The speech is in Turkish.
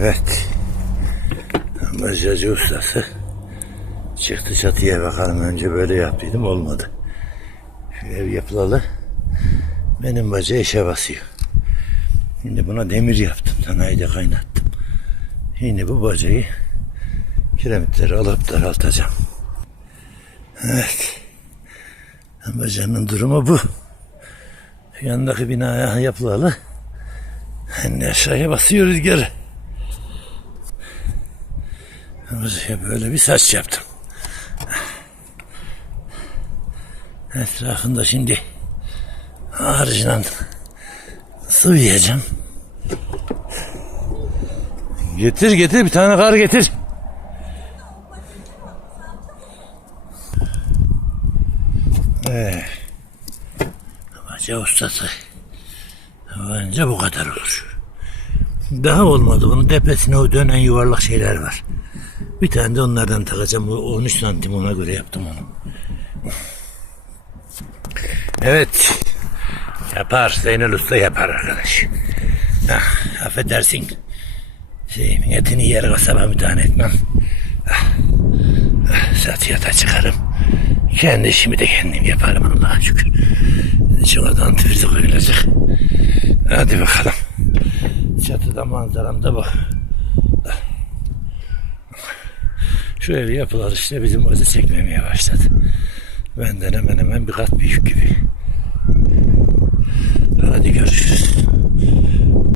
Evet. Bacacı ustası. Çıktı çatıya bakalım. Önce böyle yaptıydım olmadı. Ev yapılalı. Benim baca işe basıyor. Şimdi buna demir yaptım. Sanayide kaynattım. Şimdi bu bacayı kiremitleri alıp daraltacağım. Evet. Bacanın durumu bu. Şu yandaki binaya yapılalı. Şimdi aşağıya basıyor rüzgarı. Böyle bir saç yaptım. Etrafında şimdi harcından sıvayacağım. Getir getir bir tane kar getir. Evet. Baca ustası. Bence bu kadar olur. Daha olmadı. Bunun tepesine o dönen yuvarlak şeyler var. Bir tane de onlardan takacağım. Bu 13 santim ona göre yaptım onu. Evet. Yapar. Zeynel Usta yapar arkadaş. Ah, affedersin. Şey, etini yer kasaba müdahale etmem. Ah, ah, satıya da çıkarım. Kendi işimi de kendim yaparım Allah'a şükür. Şuna da antifrizi koyulacak. Hadi bakalım. Çatıda manzaram da bu. Şu ev yapılar işte bizim acı çekmemeye başladı. Benden hemen hemen bir kat büyük gibi. Hadi görüşürüz.